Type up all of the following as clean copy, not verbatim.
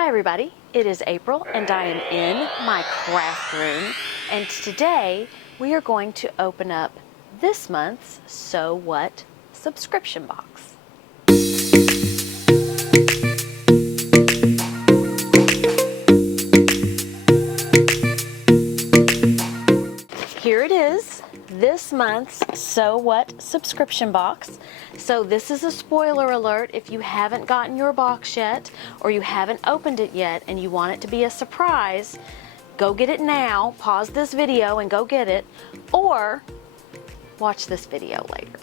Hi everybody, it is April and I am in my craft room, and today we are going to open up this month's Sew What subscription box. Here it is, this month's Sew What subscription box. So this is a spoiler alert if you haven't gotten your box yet or you haven't opened it yet and you want it to be a surprise. Go get it now, pause this video and go get it, or watch this video later.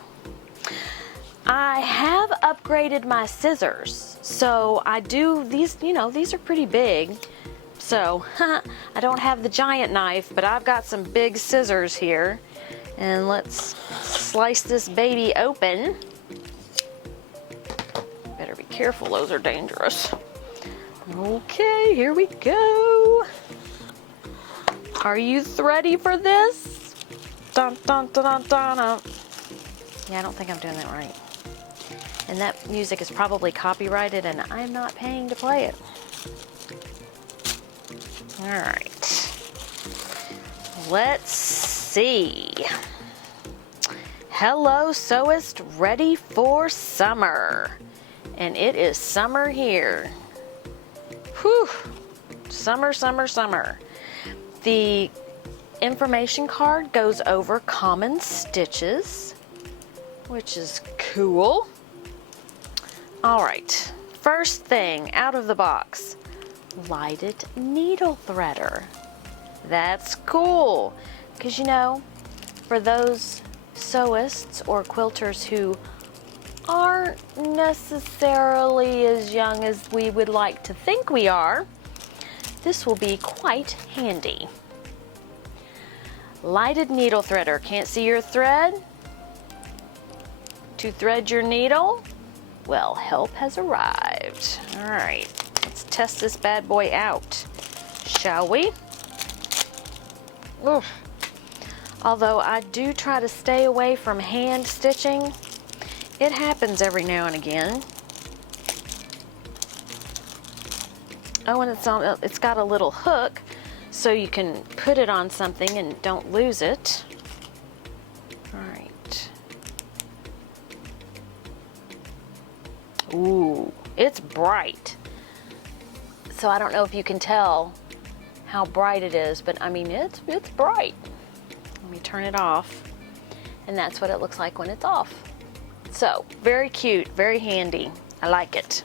I have upgraded my scissors, so I do these, these are pretty big. So I don't have the giant knife, but I've got some big scissors here. And let's slice this baby open. Better be careful, those are dangerous. Okay, here we go. Are you ready for this? Dun, dun, dun, dun, dun, dun. Yeah, I don't think I'm doing that right. And that music is probably copyrighted and I'm not paying to play it. All right, let's see. Hello, Sewist, ready for summer. And it is summer here. Whew, summer, summer, summer. The information card goes over common stitches, which is cool. All right, first thing out of the box. Lighted needle threader. That's cool, because for those sewists or quilters who aren't necessarily as young as we would like to think we are, this will be quite handy. Lighted needle threader. Can't see your thread? To thread your needle? Well, help has arrived. All right. Let's test this bad boy out, shall we? Oof. Although I do try to stay away from hand stitching, it happens every now and again. Oh, and it's got a little hook, so you can put it on something and don't lose it. All right. Ooh, it's bright. So I don't know if you can tell how bright it is, but I mean, it's bright. Let me turn it off, and that's what it looks like when it's off. So, very cute, very handy. I like it.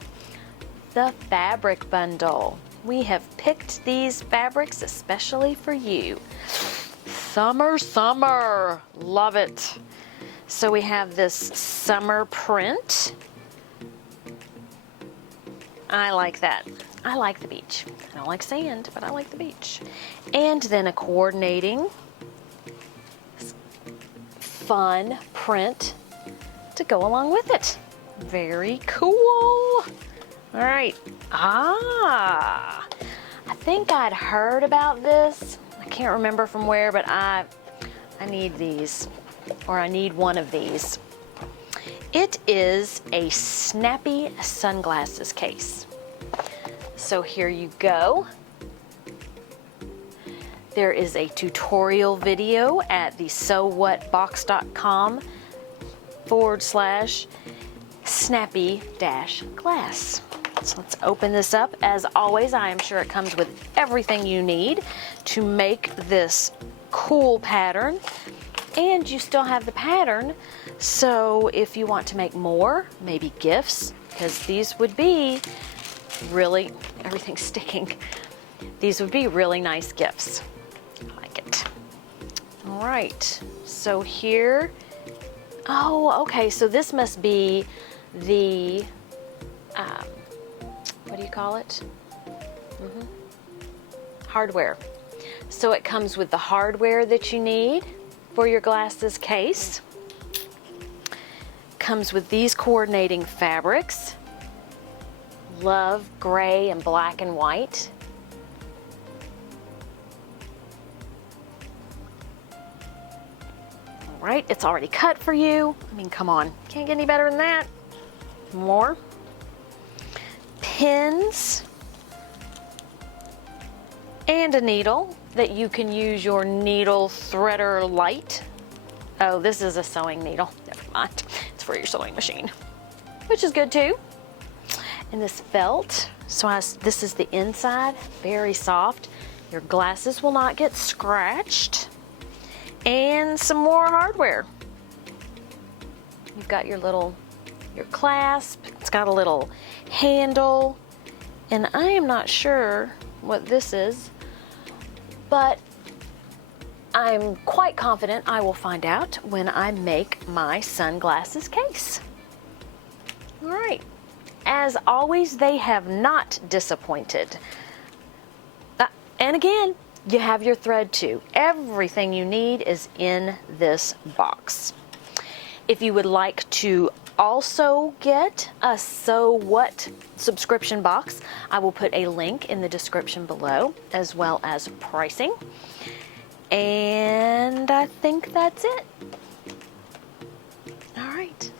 The fabric bundle. We have picked these fabrics especially for you. Summer, summer. Love it. So we have this summer print. I like that. I like the beach. I don't like sand, but I like the beach. And then a coordinating fun print to go along with it. Very cool. All right. I think I'd heard about this. I can't remember from where, but I need these, or I need one of these. It is a snappy sunglasses case. So here you go. There is a tutorial video at the sewwhatbox.com/snappy-glass. So let's open this up. As always, I am sure it comes with everything you need to make this cool pattern. And you still have the pattern, so if you want to make more, maybe gifts, because these would be really, everything's sticking. These would be really nice gifts. I like it. All right, so here, oh, okay, so this must be the, what do you call it? Hardware. So it comes with the hardware that you need for your glasses case. Comes with these coordinating fabrics. Love gray and black and white. All right, it's already cut for you. I mean, come on, can't get any better than that. More. Pins and a needle that you can use your needle threader light. Oh, this is a sewing needle. Never mind. It's for your sewing machine, which is good too. And this felt, this is the inside, very soft. Your glasses will not get scratched. And some more hardware. You've got your clasp. It's got a little handle. And I am not sure what this is, but I'm quite confident I will find out when I make my sunglasses case. All right. As always, they have not disappointed. And again, you have your thread too. Everything you need is in this box. If you would like to also get a Sew What subscription box, I will put a link in the description below, as well as pricing. And I think that's it. All right.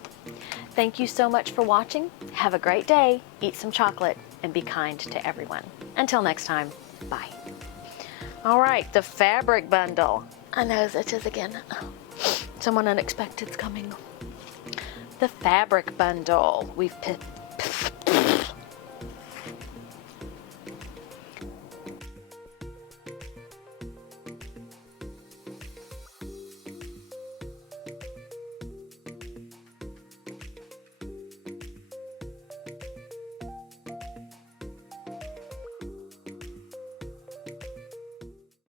Thank you so much for watching. Have a great day, eat some chocolate, and be kind to everyone. Until next time, bye. All right, the fabric bundle. I know it is again. Someone unexpected's coming. The fabric bundle. We've